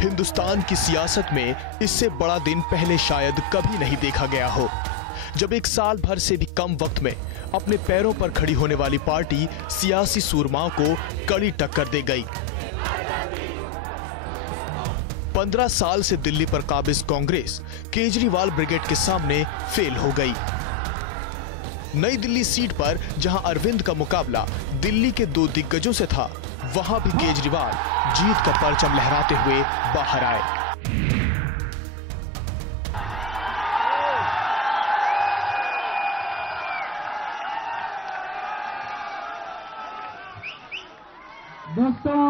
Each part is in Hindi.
हिंदुस्तान की सियासत में इससे बड़ा दिन पहले शायद कभी नहीं देखा गया हो, जब एक साल भर से भी कम वक्त में अपने पैरों पर खड़ी होने वाली पार्टी सियासी सूरमाओं को कड़ी टक्कर दे गई। 15 साल से दिल्ली पर काबिज कांग्रेस केजरीवाल ब्रिगेड के सामने फेल हो गई। नई दिल्ली सीट पर जहां अरविंद का मुकाबला दिल्ली के 2 दिग्गजों से था, वहां भी केजरीवाल जीत का परचम लहराते हुए बाहर आए। दोस्तों,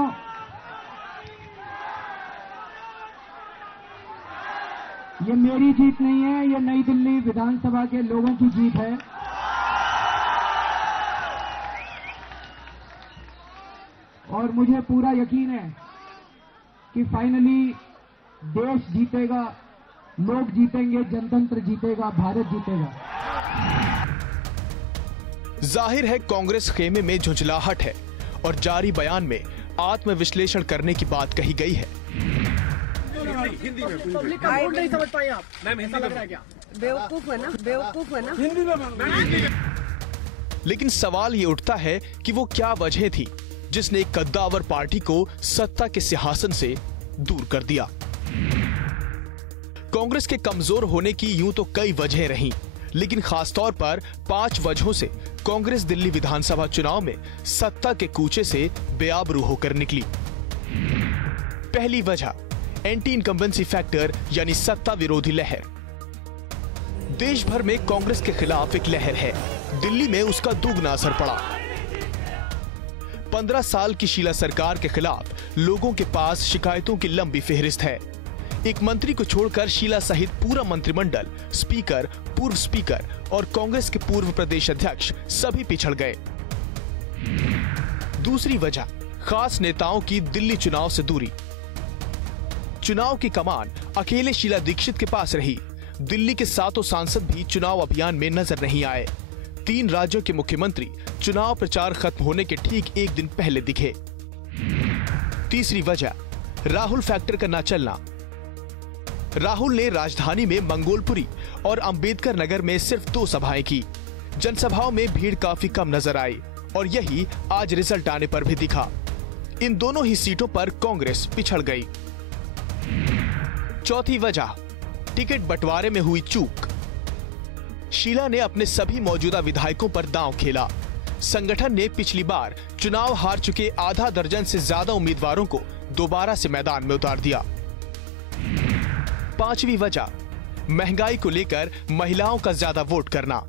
ये मेरी जीत नहीं है, ये नई दिल्ली विधानसभा के लोगों की जीत है। और मुझे पूरा यकीन है कि फाइनली देश जीतेगा, लोग जीतेंगे, जनतंत्र जीतेगा, भारत जीतेगा। जाहिर है कांग्रेस खेमे में झुंझलाहट है और जारी बयान में आत्मविश्लेषण करने की बात कही गई है। हिंदी में पब्लिक का बोल नहीं समझ पाए आप? मैम हिंदी में क्या? बेवकूफ है ना, बेवकूफ है ना। हिंदी में। लेकिन सवाल ये उठता है कि वो क्या वजह थी जिसने एक कद्दावर पार्टी को सत्ता के सिंहासन से दूर कर दिया। कांग्रेस के कमजोर होने की यूं तो कई वजह रहीं, लेकिन खासतौर पर 5 वजहों से कांग्रेस दिल्ली विधानसभा चुनाव में सत्ता के कूचे से बेआबरू होकर निकली। पहली वजह एंटी इनकम्बेंसी फैक्टर यानी सत्ता विरोधी लहर। देश भर में कांग्रेस के खिलाफ एक लहर है, दिल्ली में उसका दुगना असर पड़ा। 15 साल की शीला सरकार के खिलाफ लोगों के पास शिकायतों की लंबी फेहरिस्त है। एक मंत्री को छोड़कर शीला सहित पूरा मंत्रिमंडल, स्पीकर, पूर्व स्पीकर और कांग्रेस के पूर्व प्रदेश अध्यक्ष सभी पिछड़ गए। दूसरी वजह खास नेताओं की दिल्ली चुनाव से दूरी। चुनाव की कमान अकेले शीला दीक्षित के पास रही। दिल्ली के 7 सांसद भी चुनाव अभियान में नजर नहीं आए। 3 राज्यों के मुख्यमंत्री चुनाव प्रचार खत्म होने के ठीक एक दिन पहले दिखे। तीसरी वजह राहुल फैक्टर का न चलना। राहुल ने राजधानी में मंगोलपुरी और अंबेडकर नगर में सिर्फ 2 सभाएं की। जनसभाओं में भीड़ काफी कम नजर आई और यही आज रिजल्ट आने पर भी दिखा। इन दोनों ही सीटों पर कांग्रेस पिछड़ गई। चौथी वजह टिकट बंटवारे में हुई चूक। शीला ने अपने सभी मौजूदा विधायकों पर दांव खेला। संगठन ने पिछली बार चुनाव हार चुके आधा दर्जन से ज्यादा उम्मीदवारों को दोबारा से मैदान में उतार दिया। पांचवी वजह महंगाई को लेकर महिलाओं का ज्यादा वोट करना।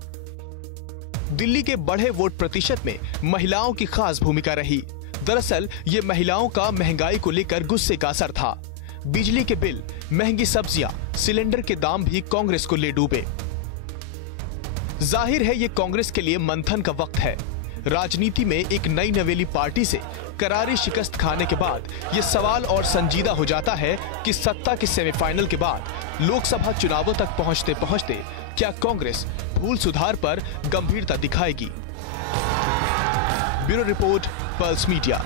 दिल्ली के बढ़े वोट प्रतिशत में महिलाओं की खास भूमिका रही। दरअसल ये महिलाओं का महंगाई को लेकर गुस्से का असर था। बिजली के बिल, महंगी सब्जियां, सिलेंडर के दाम भी कांग्रेस को ले डूबे। जाहिर है ये कांग्रेस के लिए मंथन का वक्त है। राजनीति में एक नई नवेली पार्टी से करारी शिकस्त खाने के बाद ये सवाल और संजीदा हो जाता है कि सत्ता के सेमीफाइनल के बाद लोकसभा चुनावों तक पहुंचते पहुंचते क्या कांग्रेस भूल सुधार पर गंभीरता दिखाएगी। Bureau report, pulse media.